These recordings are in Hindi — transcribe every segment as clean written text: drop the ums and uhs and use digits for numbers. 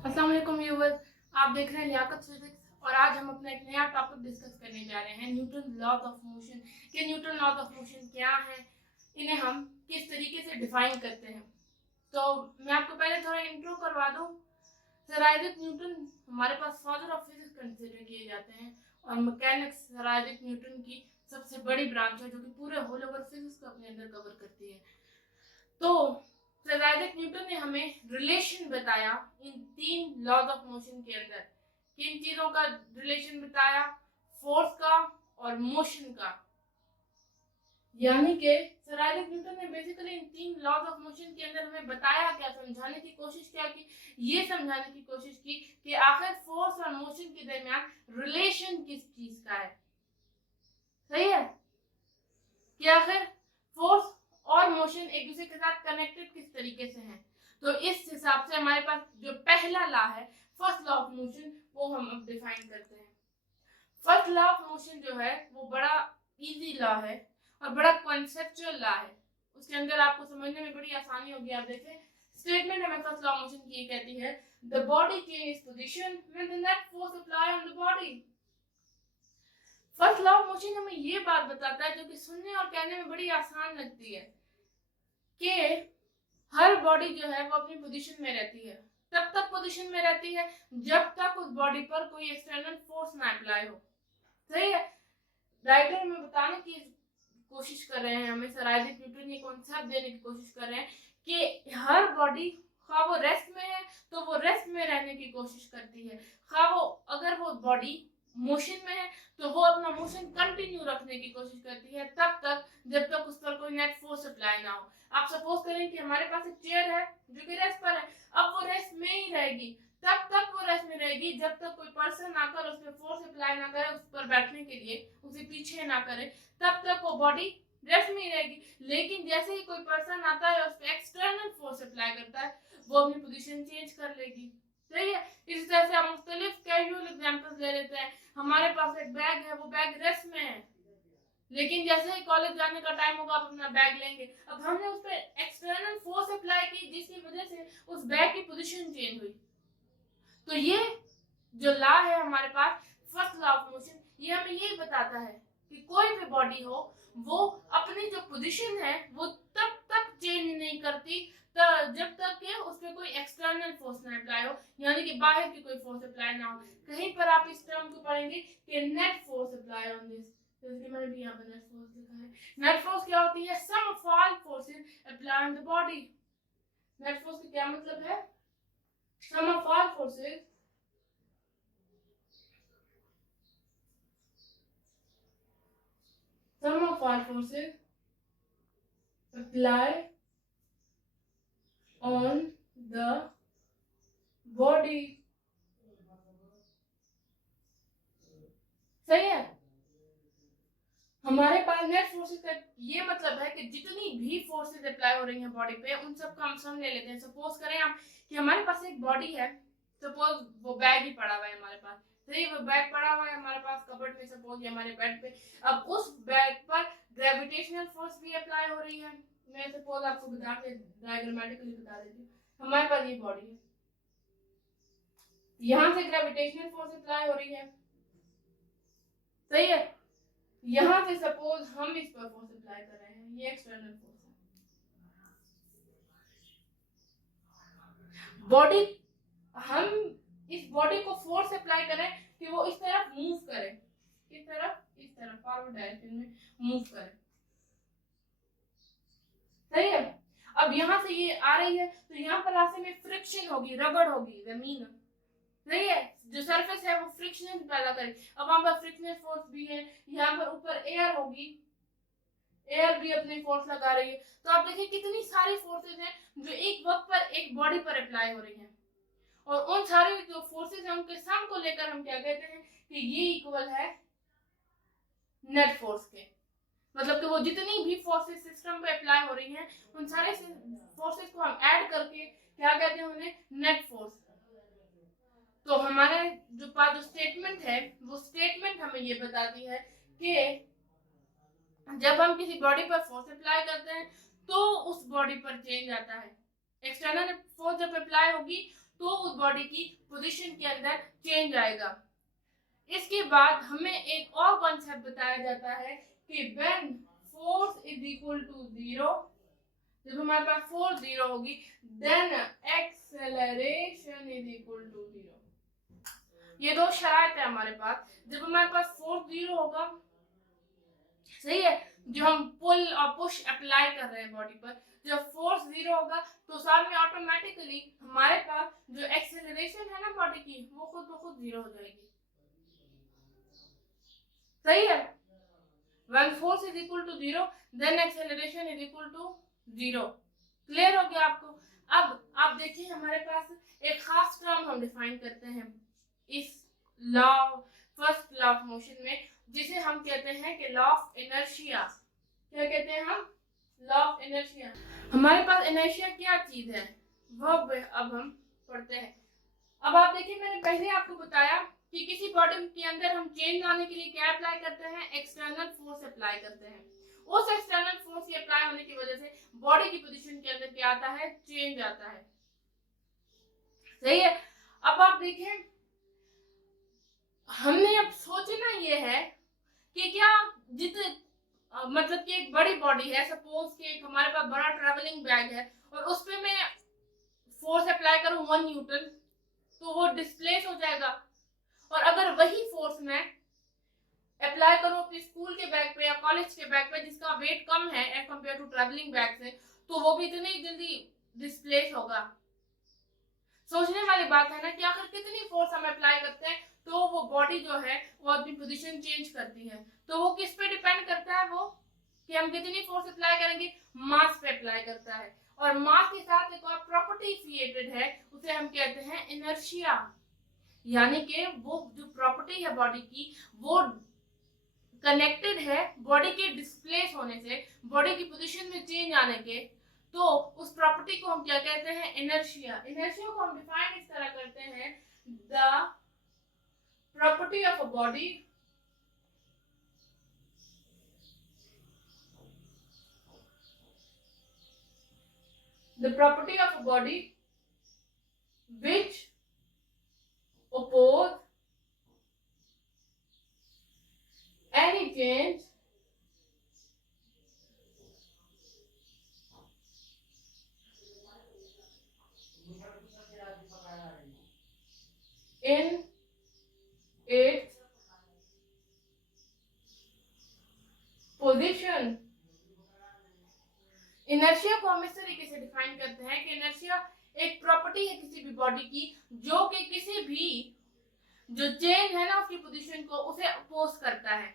अस्सलाम वालेकुम व्यूअर्स, आप देख रहे हैं लियाकत फिजिक्स और आज हम अपना एक नया टॉपिक डिस्कस करने जा रहे हैं न्यूटन लॉज ऑफ मोशन। कि न्यूटन लॉज ऑफ मोशन क्या है, इन्हें हम किस तरीके से डिफाइन करते हैं। तो मैं आपको पहले थोड़ा इंट्रो करवा दूं। सर आइजैक न्यूटन हमारे पास फादर ऑफ फिजिक्स कंसिडर किए जाते हैं और मैकेनिक्स सर आइजैक न्यूटन की सबसे बड़ी ब्रांच है जो कि पूरे होल ओवर फिजिक्स को अपने अंदर कवर करती है। तो सर आइजैक न्यूटन ने हमें रिलेशन बताया इन तीन लॉज ऑफ मोशन के अंदर। किन चीजों का रिलेशन बताया? फोर्स का और मोशन का। यानी कि सर आइजैक न्यूटन ने बेसिकली इन तीन लॉज ऑफ मोशन के अंदर हमें बताया क्या, समझाने की कोशिश क्या की, ये समझाने की कोशिश की कि आखिर फोर्स और मोशन के दरमियान रिलेशन किस चीज का है। सही है कि आखिर फोर्स और मोशन एक दूसरे के साथ कनेक्टेड किस तरीके से हैं। तो इस हिसाब से हमारे पास जो पहला लॉ है, फर्स्ट लॉ ऑफ मोशन, वो हम अब डिफाइन करते हैं। फर्स्ट लॉ ऑफ मोशन जो है वो बड़ा इजी लॉ है और बड़ा कॉन्सेप्चुअल लॉ है। उसके अंदर आपको समझने में बड़ी आसानी होगी। आप देखें, स्टेटमेंट हमें फर्स्ट लॉ ऑफ मोशन की कहती है, the body change position when the net force apply on the body. First law of motion हमें ये बात बताता है, जो कि सुनने और कहने में बड़ी आसान लगती है, कि हर बॉडी जो है वो अपनी पोजीशन में रहती है। तब तक पोजीशन में रहती है जब तक उस बॉडी पर कोई एक्सटर्नल फोर्स ना अप्लाई हो। सही है। राइटर में बताने की कोशिश कर रहे हैं, हमें सर आइजैक न्यूटन ये कॉन्सेप्ट देने की कोशिश कर रहे हैं कि हर बॉडी खा वो रेस्ट में है तो वो रेस्ट में रहने की कोशिश करती है, खा वो अगर वो बॉडी मोशन में है तो वो अपना मोशन कंटिन्यू रखने की कोशिश करती है तब तक जब तक उस पर कोई नेट फोर्स अप्लाई ना हो। आप सपोज करें कि हमारे पास एक चेयर है जो कि रेस्ट पर है, अब वो रेस्ट में ही रहेगी, तब तक वो रेस्ट में रहेगी जब तक कोई पर्सन आकर उस पर फोर्स अप्लाई ना करे, उस पर बैठने के लिए उसे पीछे ना करे, तब तक वो बॉडी रेस्ट में ही रहेगी। लेकिन जैसे ही कोई पर्सन आता है उस पर एक्सटर्नल फोर्स अप्लाई करता है, वो अपनी पोजीशन चेंज कर लेगी। सही है। इस तरह से हम मुख्तलिफ कैजुअल एग्जांपल्स ले लेते हैं। हमारे पास एक बैग है, वो बैग रेस्ट में है, लेकिन जैसे ही कॉलेज जाने का टाइम होगा आप अपना बैग लेंगे। अब हमने उस पर एक्सटर्नल फोर्स अप्लाई की जिसकी वजह से उस बैग की पोजीशन चेंज हुई। तो ये जो लॉ है हमारे पास, फर्स्ट लॉ ऑफ मोशन, ये हमें ये बताता है कि कोई भी बॉडी हो वो अपनी जो पोजीशन है वो तब तक चेंज नहीं करती जब तक कि उस पर कोई एक्सटर्नल फोर्स ना अप्लाई हो, यानी कि बाहर की कोई फोर्स अप्लाई ना हो। कहीं पर आप इस टर्म को पढ़ेंगे कि net force apply on this, जैसे कि मैंने भी यहाँ पर नेट फोर्स लिखा है। नेट फोर्स क्या होती है? Sum of all forces apply on the body. Net force का क्या मतलब है? Sum of all forces sum of all forces apply on the body। सही है। हमारे पास नेट फोर्सेस का ये मतलब है कि जितनी भी फोर्सेस अप्लाई हो रही हैं बॉडी पे उन सब का हम सम ले लेते हैं। सपोज करें आप कि हमारे पास एक बॉडी है, सपोज वो बैग ही पड़ा हुआ है हमारे पास। सही, वो बैग पड़ा हुआ है हमारे पास कबर्ड में, सपोज या हमारे बेड पे। अब उस बैग पर ग्रेविटेशनल फोर्स भी अप्लाई हो रही है। मैं सपोज आपको बता के डायग्रामेटिकली बता देती हूँ। हमारे पास ये बॉडी है, यहाँ से ग्रेविटेशनल फोर्स अप्लाई हो रही है। सही है। यहाँ से सपोज हम इस पर फोर्स अप्लाई कर रहे हैं, ये एक्सटर्नल फोर्स है। बॉडी, हम इस बॉडी को फोर्स अप्लाई करें कि वो इस तरफ मूव करे, किस तरफ? इस तरफ, फॉरवर्ड डायरेक्शन में मूव करे। सही है। अब यहाँ से ये आ रही है तो यहाँ पर रास्ते में फ्रिक्शन होगी, रगड़ होगी, जमीन। सही है। जो सरफेस है वो फ्रिक्शन पैदा करे। अब वहां पर फ्रिक्शनल फोर्स भी है, यहाँ पर ऊपर एयर होगी, एयर भी अपनी फोर्स लगा रही है। तो आप देखिए कितनी सारी फोर्सेस हैं जो एक वक्त पर एक बॉडी पर अप्लाई हो रही हैं, और उन सारे जो फोर्सेस हैं उनके सम को लेकर हम क्या कहते हैं कि ये इक्वल है नेट फोर्स के। मतलब कि वो जितनी भी फोर्सेस सिस्टम पे अप्लाई हो रही हैं उन सारे फोर्सेस को हम ऐड करके क्या कहते हैं उन्हें? Net force. तो हमारे जो पास जो स्टेटमेंट है वो स्टेटमेंट हमें ये बताती है कि जब हम किसी बॉडी पर फोर्स अप्लाई करते हैं तो उस बॉडी पर चेंज आता है। एक्सटर्नल फोर्स जब अप्लाई होगी तो उस बॉडी की पोजीशन के अंदर चेंज आएगा। इसके बाद हमें एक और कॉन्सेप्ट बताया जाता है कि when force is equal to 0, जब हमारे पास फोर्स 0 होगी, then acceleration is equal to 0। ये दो शराइत है हमारे पास। जब हमारे पास फोर्स 0 होगा, सही है, जो हम पुल और पुश अप्लाई कर रहे हैं बॉडी पर, जब फोर्स 0 होगा तो साथ में ऑटोमेटिकली हमारे पास जो एक्सेलरेशन है ना बॉडी की, वो खुद ब खुद 0 हो जाएगी। सही है, when force is equal to 0 then acceleration is equal to 0। Clear हो गया आपको? अब आप देखिए हमारे पास एक खास टर्म हम डिफाइन करते हैं इस law, first law of motion में, जिसे हम कहते हैं कि लॉ ऑफ इनर्शिया। क्या कहते हैं हम? Law of inertia. हमारे पास इनर्शिया क्या चीज है, वह अब हम पढ़ते हैं। अब आप देखिए, मैंने पहले आपको बताया कि किसी बॉडी के अंदर हम चेंज लाने के लिए क्या अप्लाई करते हैं? एक्सटर्नल फोर्स अप्लाई करते हैं। उस एक्सटर्नल फोर्स के अप्लाई होने की वजह से बॉडी की पोजीशन के अंदर क्या आता है? चेंज आता है। सही है। अब आप देखें, हमने अब सोचना ये है कि क्या मतलब कि एक बड़ी बॉडी है, सपोज कि हमारे पास बड़ा ट्रैवलिंग बैग है और उस पे मैं फोर्स अप्लाई करूं 1 न्यूटन, तो वो डिस्प्लेस हो जाएगा। और अगर वही फोर्स मैं अप्लाई करूं अपने स्कूल के बैग पे या कॉलेज के बैग पे, जिसका वेट कम है as compare to travelling bag से, तो वो भी इतनी जल्दी डिस्प्लेस होगा। सोचने वाली बात है ना कि आखिर कितनी फोर्स हम अप्लाई करते हैं तो वो बॉडी जो है वो अपनी पोजीशन चेंज करती है। तो वो किस पे डिपेंड करता है? वो कि हम कितनी फोर्स अप्लाई करेंगे, मास पे अप्लाई करता है। और मास के साथ एक और प्रॉपर्टी क्रिएटेड है, उसे हम कहते हैं इनर्शिया। यानी कि वो जो प्रॉपर्टी है बॉडी की, वो कनेक्टेड है बॉडी के डिस्प्लेस होने से, बॉडी की पोजीशन में चेंज आने के। तो उस प्रॉपर्टी को हम क्या कहते हैं? इनर्शिया। इनर्शिया को हम डिफाइन इस तरह करते हैं, the property of a body which oppose any change in its position। Inertia को हम इस तरीके से डिफाइन करते हैं कि इनर्शिया एक प्रॉपर्टी है किसी भी बॉडी की, जो कि किसी भी जो चेंज है ना उसकी पोजीशन को, उसे अपोज करता है,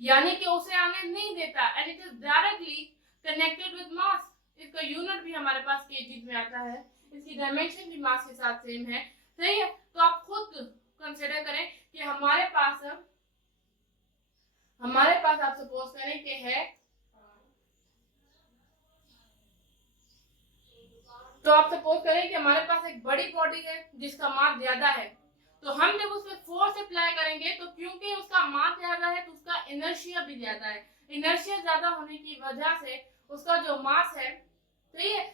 यानी कि उसे आने नहीं देता। And it is directly connected with mass. इसका यूनिट भी हमारे पास केजीज में आता है, इसकी डायमेंशन भी मास के साथ सेम है। सही है। तो आप खुद कंसीडर करें कि हमारे पास आप सपोज करें कि है, तो आप सपोज करें कि हमारे पास एक बड़ी बॉडी है जिसका मास ज्यादा है, तो हम जब उस पर फोर्स अप्लाई करेंगे तो क्योंकि उसका मास ज्यादा है तो उसका इनर्शिया भी ज्यादा है। इनर्शिया ज्यादा होने की वजह से उसका जो मास है, सही है,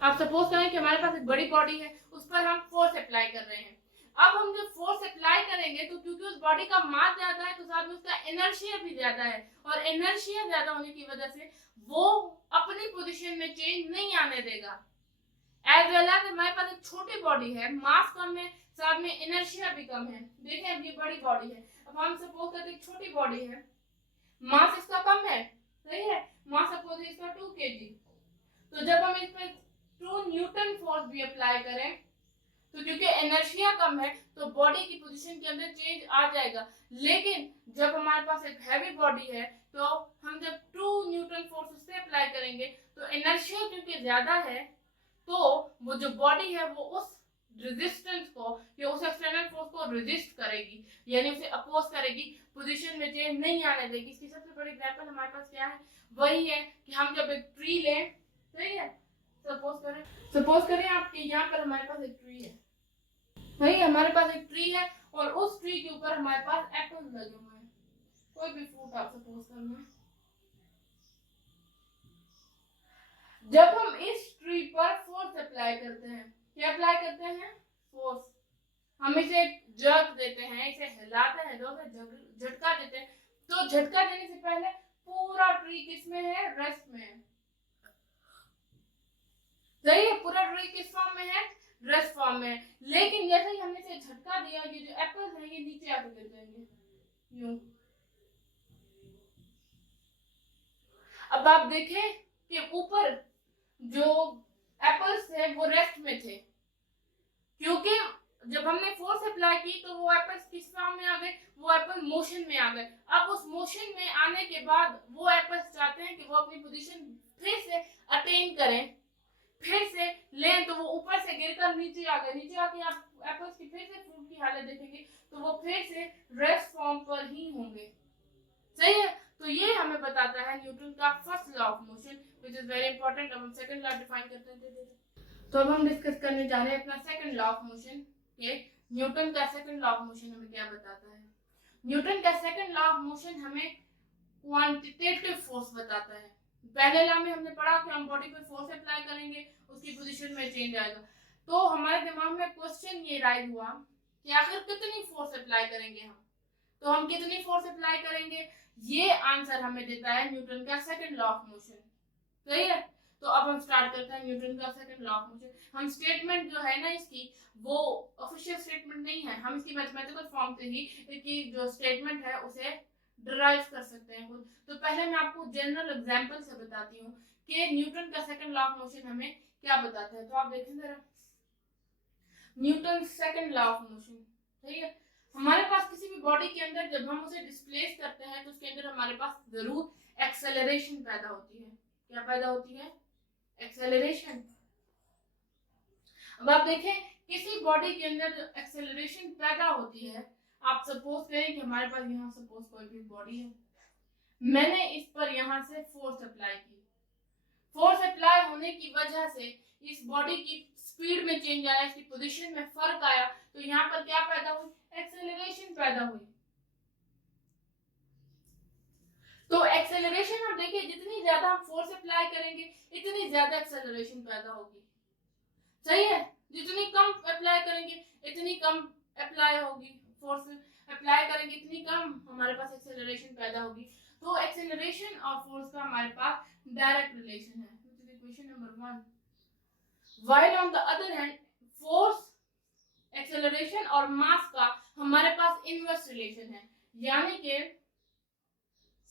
आप सपोज करें कि हमारे पास एक बड़ी बॉडी है, उस पर हम फोर्स अप्लाई कर रहे हैं। अब हम जब फोर्स अप्लाई करेंगे तो क्योंकि उस बॉडी का मास ज्यादा है तो साथ में उसका इनर्शिया भी ज्यादा है, और इनर्शिया ज्यादा होने की वजह से वो अपनी पोजीशन में चेंज नहीं आने देगा। एज वेल एज हमारे पास एक छोटी बॉडी है, मास कम है, साथ में इनर्शिया भी कम है। देखें, अब ये बड़ी बॉडी है, अब हम सपोज करते एक छोटी बॉडी है, मास इसका कम है, सही है, मास सपोज इसका 2 kg। तो जब हम इस पे 2 न्यूटन फोर्स भी अप्लाई करें तो क्योंकि इनर्शिया कम है तो बॉडी की पोजीशन के अंदर चेंज आ जाएगा। लेकिन जब हमारे पास एक हैवी बॉडी है तो हम जब 2 न्यूटन फोर्स उस पे अप्लाई करेंगे तो इनर्शिया क्योंकि ज्यादा है, तो वो जो बॉडी है वो उस रेजिस्टेंस को या उस एक्सटर्नल फोर्स को रेजिस्ट करेगी, यानी उसे अपोज करेगी, पोजीशन में चेंज नहीं आने देगी। इसकी सबसे बड़ी एग्जांपल हमारे पास क्या है? वही है कि हम जब एक ट्री लें, सही है, सपोज करें आपके यहाँ पर हमारे पास एक ट्री है, सही, हमारे पास एक ट्री है और उस ट्री के ऊपर हमारे पास एप्पल लगे हुए हैं, कोई भी फ्रूट आप सपोज करना है। जब हम इस ट्री पर फोर्स अप्लाई करते हैं, क्या अप्लाई करते हैं? फोर्स। हम इसे जर्क देते हैं, इसे हिलाते हैं, तो झटका देते हैं। तो झटका देने से पहले पूरा ट्री किसमें है? रेस्ट में है। सही है, पूरा ट्री किस फॉर्म में है? रेस्ट फॉर्म में है। लेकिन जैसे ही हमने इसे झटका दिया, ये जो एप्पल्स हैं ये नीचे आके गिर जाएंगे यूं। अब आप देखें कि ऊपर जो एप्पल्स थे वो रेस्ट में थे, क्योंकि जब हमने फोर्स अप्लाई की तो वो एप्पल्स किस फॉर्म में आ गए? वो एप्पल मोशन में आ गए। अब उस मोशन में आने के बाद वो एप्पल्स चाहते हैं कि वो अपनी पोजीशन फिर से अटेन करें, फिर से लें, तो वो ऊपर से गिरकर नीचे आ गए। नीचे आके आप एप्पल्स की फिर से फ्रूट की हालत देखेंगे तो वो फिर से रेस्ट फॉर्म पर ही होंगे। सही है, तो ये हमें बताता है न्यूटन का first law of motion, which is very important. अब हम सेकंड लॉ डिफाइन करते हैं। तो अब हम डिस्कस करने जा रहे हैं अपना सेकंड लॉ ऑफ मोशन के न्यूटन का सेकंड लॉ ऑफ मोशन हमें क्या बताता है। न्यूटन का सेकंड लॉ ऑफ मोशन हमें क्वांटिटेटिव फोर्स बताता है। पहले लॉ में हमने पढ़ा कि हम बॉडी पर फोर्स अप्लाई करेंगे, उसकी पोजीशन में चेंज आएगा। तो हमारे दिमाग में क्वेश्चन ये राइज हुआ कि आखिर कितनी फोर्स अप्लाई करेंगे हम, तो हम कितनी फोर्स अप्लाई करेंगे, ये आंसर हमें देता है न्यूटन का सेकंड लॉ ऑफ मोशन। सही है, तो अब हम स्टार्ट करते हैं न्यूटन का सेकंड लॉ ऑफ मोशन। हम स्टेटमेंट जो है ना इसकी, वो ऑफिशियल स्टेटमेंट नहीं है, हम इसकी मैथमेटिकल फॉर्म से ही इसकी जो स्टेटमेंट है उसे डिराइव कर सकते हैं खुद। तो पहले मैं आपको जनरल एग्जांपल से बताती हूँ कि न्यूटन का सेकंड लॉ ऑफ मोशन हमें क्या बताता है। तो आप देखें जरा, Newton second law of motion. ठीक है, हमारे पास किसी भी बॉडी के अंदर जब हम उसे डिस्प्लेस करते हैं तो उसके अंदर हमारे पास जरूर एक्सेलरेशन पैदा होती है। क्या पैदा होती है? एक्सेलरेशन। अब आप देखें किसी बॉडी के अंदर जो एक्सेलरेशन पैदा होती है, आप सपोज करें कि हमारे पास यहाँ सपोज कोई भी बॉडी है, मैंने इस पर यहाँ से फोर्स अप्लाई की। फोर्स अप्लाई होने की वजह से इस बॉडी की स्पीड में चेंज आया, इसकी पोजीशन में फर्क आया, तो यहाँ पर क्या पैदा हुई? एक्सेलरेशन पैदा हुई। तो एक्सेलरेशन हम देखिए, जितनी ज्यादा हम फोर्स अप्लाई करेंगे इतनी ज्यादा एक्सेलरेशन पैदा होगी। सही है, जितनी कम अप्लाई करेंगे इतनी कम अप्लाई होगी, फोर्स अप्लाई करेंगे इतनी कम हमारे पास एक्सेलरेशन पैदा होगी। तो एक्सेलरेशन और फोर्स का हमारे पास डायरेक्ट रिलेशन है, which is equation number 1. While on the other hand, force, acceleration और मास का हमारे पास इनवर्स रिलेशन है। यानी कि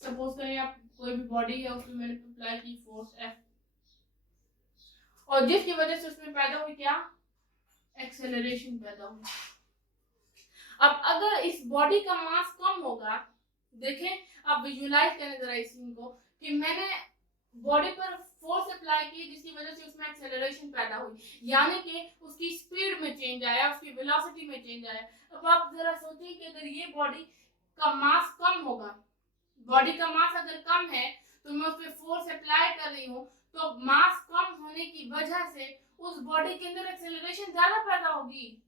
सपोज करें आप कोई भी बॉडी है, उसमें मैंने अप्लाई की फोर्स F, और जिसकी वजह से उसमें पैदा हुई क्या? एक्सेलरेशन पैदा हुई। अब अगर इस बॉडी का मास कम होगा, देखें आप विजुअलाइज करें जरा इस सीन को, कि मैंने बॉडी पर फोर्स अप्लाई की जिसकी वजह से उसमें एक्सेलरेशन पैदा हुई, यानी कि उसकी स्पीड में चेंज आया, उसकी वेलोसिटी में चेंज आया। अब आप जरा सोचिए कि अगर ये बॉडी का मास कम होगा, बॉडी का मास अगर कम है तो मैं उस पर फोर्स अप्लाई कर रही हूँ, तो मास कम होने की वजह से उस बॉडी के अंदर एक्सेलरेशन ज्यादा पैदा होगी,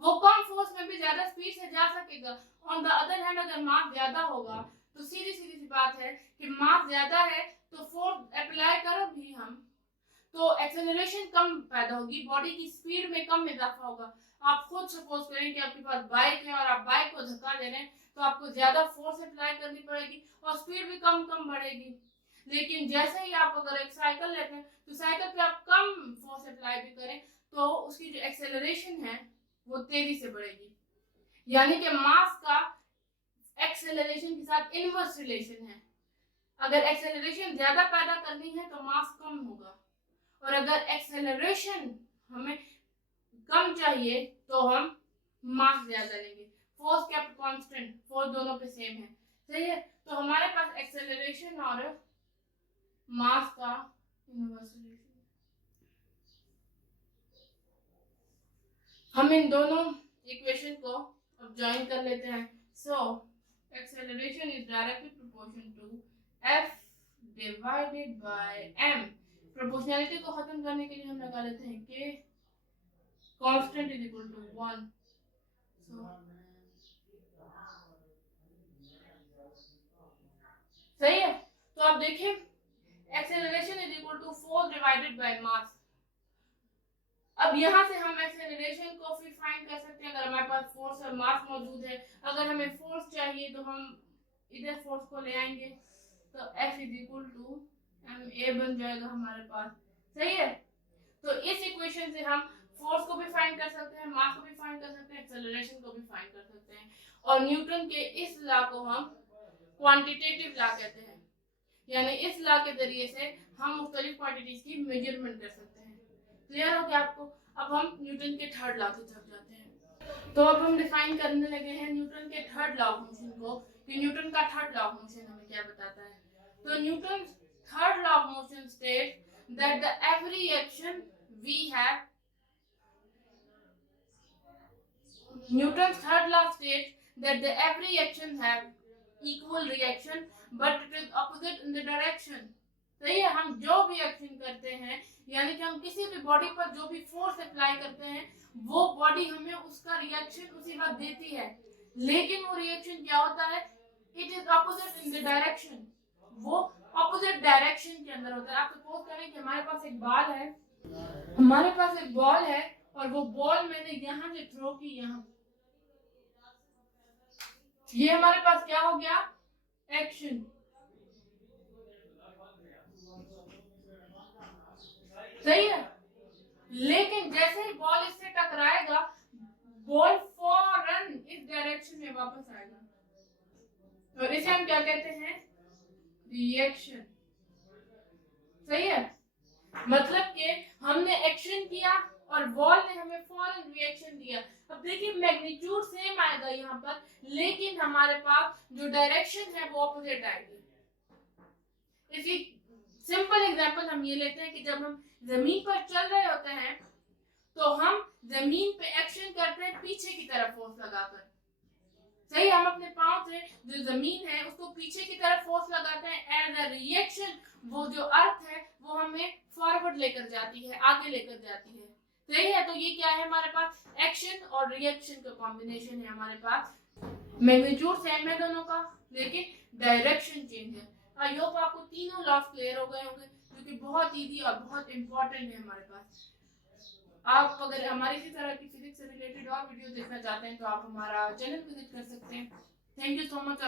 वो कम फोर्स में भी ज्यादा स्पीड से जा सकेगा। ऑन द अदर हैंड अगर मास ज्यादा होगा तो सीधी सीधी सी बात है कि मास ज्यादा है तो फोर्स अप्लाई करो भी हम, तो एक्सेलरेशन कम पैदा होगी, बॉडी की स्पीड में कम इजाफा होगा। आप खुद सपोज करें कि आपके पास बाइक है और आप बाइक को धक्का दे रहे हैं, तो आपको ज्यादा फोर्स अप्लाई करनी पड़ेगी और स्पीड भी कम कम बढ़ेगी। लेकिन जैसे ही आप अगर एक साइकिल लेते हैं तो साइकिल पे आप कम फोर्स अप्लाई भी करें तो उसकी जो एक्सेलरेशन है वो तेजी से बढ़ेगी। यानी कि मास का एक्सेलरेशन के साथ इनवर्स रिलेशन है। अगर एक्सेलरेशन ज्यादा पैदा करनी है तो मास कम होगा, और अगर एक्सेलरेशन हमें कम चाहिए तो हम मास ज्यादा लेंगे। फोर्स केप्ट कांस्टेंट, फोर्स दोनों पे सेम है। सही है, तो हमारे पास एक्सेलरेशन और मास का इनवर्स रिलेशन, हम इन दोनों इक्वेशन को अब ज्वाइन कर लेते हैं। So acceleration is directly proportional to F divided by m। Proportionality को खत्म करने के लिए हम लगा लेते हैं कि कांस्टेंट इज इक्वल टू 1। सही है, तो आप देखिए acceleration is equal to 4 divided by mass. अब यहाँ से हम एक्सेलरेशन को फिर फाइंड कर सकते हैं। अगर हमारे पास फोर्स और मास मौजूद है, अगर हमें फोर्स चाहिए तो हम इधर फोर्स को ले आएंगे, तो F is equal to ma बन जाएगा हमारे पास। सही है। तो इस इक्वेशन से हम फोर्स को भी फाइंड कर सकते हैं, मास को भी फाइंड कर सकते हैं, एक्सेलरेशन को भी फाइंड कर सकते हैं। और न्यूटन के इस लॉ को हम क्वांटिटेटिव लॉ कहते हैं, यानी इस लॉ के जरिए से हम मुख्तलिफ क्वांटिटीज की मेजरमेंट कर सकते हैं। क्लियर हो गया आपको? अब हम न्यूटन के थर्ड लॉ की तरफ जाते हैं। तो अब हम डिफाइन करने लगे हैं न्यूटन के थर्ड लॉ ऑफ मोशन को, कि न्यूटन का थर्ड लॉ ऑफ मोशन हमें क्या बताता है। तो Newton third law of motion states that the every action we have, Newton's third law states that the every action have equal reaction but it is opposite in the direction. सही है। हम जो भी एक्शन करते हैं, यानी कि हम किसी भी बॉडी पर जो भी फोर्स अप्लाई करते हैं, वो बॉडी हमें उसका रिएक्शन उसी वक्त देती है, लेकिन वो रिएक्शन क्या होता है, it is opposite in the direction, वो ऑपोजिट डायरेक्शन के अंदर होता है। आप सपोज करें कि हमारे पास एक बॉल है, हमारे पास एक बॉल है और वो बॉल मैंने यहाँ से थ्रो की यहाँ, ये हमारे पास क्या हो गया, एक्शन। सही है। लेकिन जैसे ही बॉल इससे टकराएगा, बॉल फौरन इस डायरेक्शन में वापस आएगा, और इसे हम क्या कहते हैं, रिएक्शन। सही है। मतलब कि हमने एक्शन किया और बॉल ने हमें फौरन रिएक्शन दिया। अब देखिए मैग्नीट्यूड सेम आएगा यहाँ पर, लेकिन हमारे पास जो डायरेक्शन है वो ऑपोजिट आएगी। इसी सिंपल एग्जांपल हम ये लेते हैं कि जब हम जमीन पर चल रहे होते हैं तो हम जमीन पे एक्शन करते हैं पीछे की तरफ फोर्स लगाकर। सही, हम अपने पांव से जो जमीन है उसको पीछे की तरफ फोर्स लगाते हैं, एज अ रिएक्शन वो जो अर्थ है वो हमें फॉरवर्ड लेकर जाती है, आगे लेकर जाती है। सही है। तो ये क्या है, हमारे पास एक्शन और रिएक्शन का कॉम्बिनेशन है। हमारे पास मैग्नीट्यूड सेम है दोनों का, लेकिन डायरेक्शन चेंज है। आई होप आपको तीनों लॉस क्लियर हो गए होंगे, जो कि बहुत इजी और बहुत इंपॉर्टेंट है हमारे पास। आप अगर हमारी इसी तरह की फिजिक्स से रिलेटेड और वीडियो देखना चाहते हैं तो आप हमारा चैनल विजिट कर सकते हैं। Thank you so much.